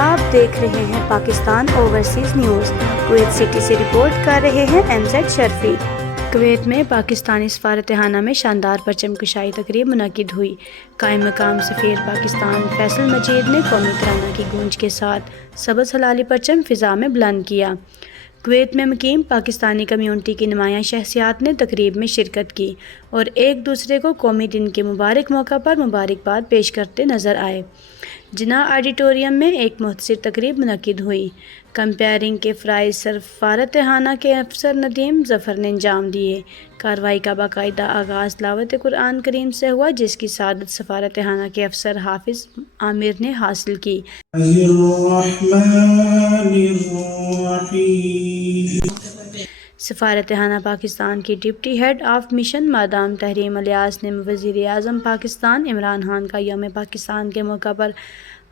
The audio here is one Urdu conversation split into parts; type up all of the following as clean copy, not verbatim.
آپ دیکھ رہے ہیں Pakistan overseas news. Kuwait city سے رپورٹ کر رہے ہیں MZ شرفی۔ کویت میں پاکستانی سفارتخانہ میں شاندار پرچم کشائی تقریب منعقد ہوئی۔ قائم مقام سفیر پاکستان فیصل مجید نے قومی ترانہ کی گونج کے ساتھ سبز ہلالی پرچم فضا میں بلند کیا۔ کویت میں مقیم پاکستانی کمیونٹی کی نمایاں شخصیات نے تقریب میں شرکت کی اور ایک دوسرے کو قومی دن کے مبارک موقع پر مبارکباد پیش کرتے نظر آئے۔ جناح آڈیٹوریم میں ایک مختصر تقریب منعقد ہوئی۔ کمپیئرنگ کے فرائض سفارتخانہ کے افسر ندیم ظفر نے انجام دیے۔ کارروائی کا باقاعدہ آغاز تلاوت قرآن کریم سے ہوا، جس کی سعادت سفارتخانہ کے افسر حافظ عامر نے حاصل کی۔ سفارتخانہ پاکستان کی deputy head of mission madam Tehreem Ilyas نے وزیر اعظم پاکستان عمران خان کا یوم پاکستان کے موقع پر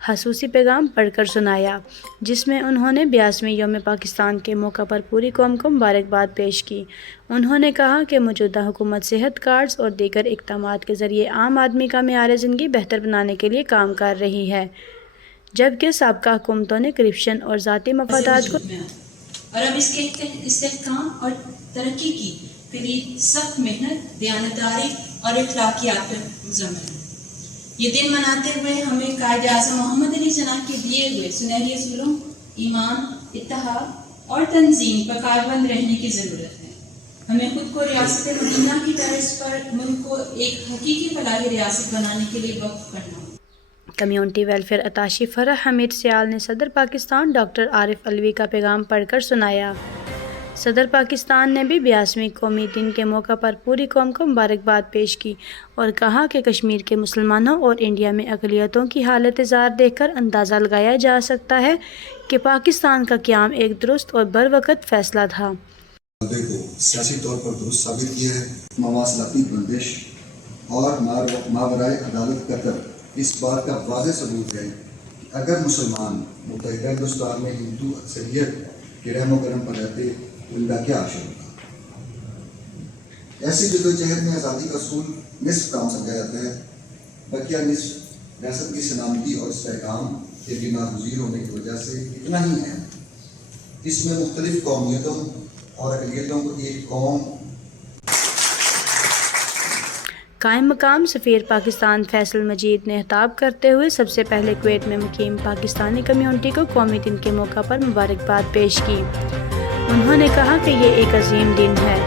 خصوصی پیغام پڑھ کر سنایا، جس میں انہوں نے 82ویں یوم پاکستان کے موقع پر پوری قوم کو مبارکباد پیش کی۔ انہوں نے کہا کہ موجودہ حکومت صحت کارڈز اور دیگر اقدامات کے ذریعے عام آدمی کا معیار زندگی بہتر بنانے کے لیے کام کر رہی ہے، جبکہ سابقہ حکومتوں نے کرپشن اور ذاتی مفادات کو اور اب اس کے استحکام اور ترقی کی کلید سخت محنت، دیانتداری اور اخلاقیات پر مشتمل ہے۔ یہ دن مناتے ہوئے ہمیں قائد اعظم محمد علی جناح کے دیے ہوئے سنہری اصولوں ایمان، اتحاد اور تنظیم پر کاربند رہنے کی ضرورت ہے۔ ہمیں خود کو ریاست مدینہ کی طرز پر ملک کو ایک حقیقی فلاحی ریاست بنانے کے لیے وقف کرنا۔ کمیونٹی ویلفیئر اتاشی فرح حمید سیال نے صدر پاکستان ڈاکٹر عارف علوی کا پیغام پڑھ کر سنایا۔ صدر پاکستان نے بھی 82ویں قومی دن کے موقع پر پوری قوم کو مبارکباد پیش کی اور کہا کہ کشمیر کے مسلمانوں اور انڈیا میں اقلیتوں کی حالت زار دیکھ کر اندازہ لگایا جا سکتا ہے کہ پاکستان کا قیام ایک درست اور بروقت فیصلہ تھا۔ کو سیاسی طور پر درست ثابت کیا ہے۔ مواصلاتی بندش اور ماورائے عدالت قطر اس بات کا واضح ثبوت ہے کہ اگر مسلمان متحدہ ہندوستان میں ہندو اکثریت کے رحم و کرم پر رہتے تو ان کا کیا حشر ہوگا۔ ایسی جدوجہد میں آزادی کا اصول نصف کام سمجھا جاتا ہے، بقیہ نصف ریاست کی سلامتی اور استحکام کے بھی ناگزیر ہونے کی وجہ سے اتنا ہی ہے۔ اس میں مختلف قومیتوں اور اقلیتوں کو ایک قوم۔ قائم مقام سفیر پاکستان فیصل مجید نے خطاب کرتے ہوئے سب سے پہلے کویت میں مقیم پاکستانی کمیونٹی کو قومی دن کے موقع پر مبارکباد پیش کی۔ انہوں نے کہا کہ یہ ایک عظیم دن ہے۔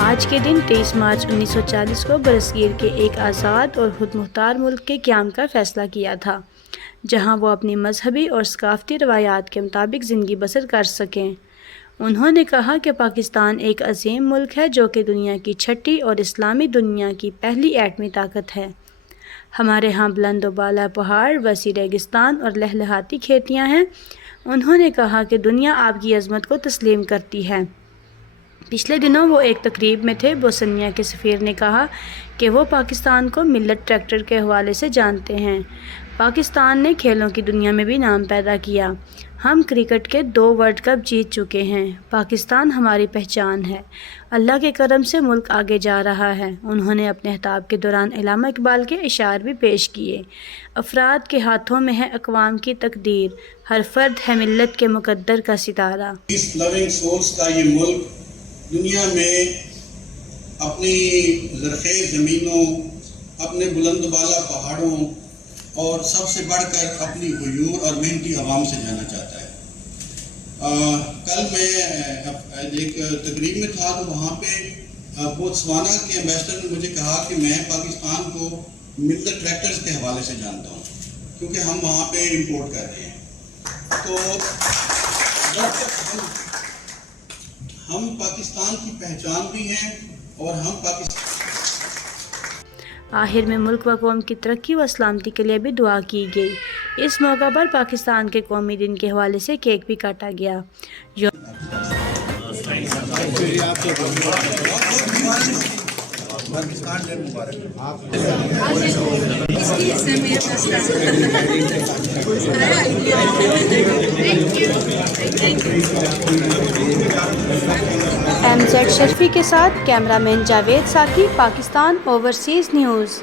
آج کے دن 23 مارچ 1940 کو برصغیر کے ایک آزاد اور خود مختار ملک کے قیام کا فیصلہ کیا تھا، جہاں وہ اپنی مذہبی اور ثقافتی روایات کے مطابق زندگی بسر کر سکیں۔ انہوں نے کہا کہ پاکستان ایک عظیم ملک ہے جو کہ دنیا کی چھٹی اور اسلامی دنیا کی پہلی ایٹمی طاقت ہے۔ ہمارے ہاں بلند و بالا پہاڑ، وسیع ریگستان اور لہلہاتی کھیتیاں ہیں۔ انہوں نے کہا کہ دنیا آپ کی عظمت کو تسلیم کرتی ہے۔ پچھلے دنوں وہ ایک تقریب میں تھے۔ بوسنیا کے سفیر نے کہا کہ وہ پاکستان کو ملت ٹریکٹر کے حوالے سے جانتے ہیں۔ پاکستان نے کھیلوں کی دنیا میں بھی نام پیدا کیا۔ ہم کرکٹ کے 2 ورلڈ کپ جیت چکے ہیں۔ پاکستان ہماری پہچان ہے۔ اللہ کے کرم سے ملک آگے جا رہا ہے۔ انہوں نے اپنے خطاب کے دوران علامہ اقبال کے اشعار بھی پیش کیے۔ افراد کے ہاتھوں میں ہے اقوام کی تقدیر، ہر فرد ہے ملت کے مقدر کا ستارہ۔ پیس لونگ سولز کا یہ ملک دنیا میں اپنی زرخیز زمینوں، اپنے بلند بالا پہاڑوں اور سب سے بڑھ کر اپنی غیور اور محنتی عوام سے جانا چاہتا ہے۔ کل میں ایک تقریب میں تھا تو وہاں پہ بوتسوانا کے امبیسڈر نے مجھے کہا کہ میں پاکستان کو ملت ٹریکٹرز کے حوالے سے جانتا ہوں، کیونکہ ہم وہاں پہ امپورٹ کر رہے ہیں۔ تو ہم پاکستان کی پہچان بھی ہیں اور ہم پاکستان۔ آخر میں ملک و قوم کی ترقی و سلامتی کے لیے بھی دعا کی گئی۔ اس موقع پر پاکستان کے قومی دن کے حوالے سے کیک بھی کاٹا گیا۔ MZ شرفی کے ساتھ کیمرہ مین جاوید ساکی، پاکستان اوورسیز نیوز۔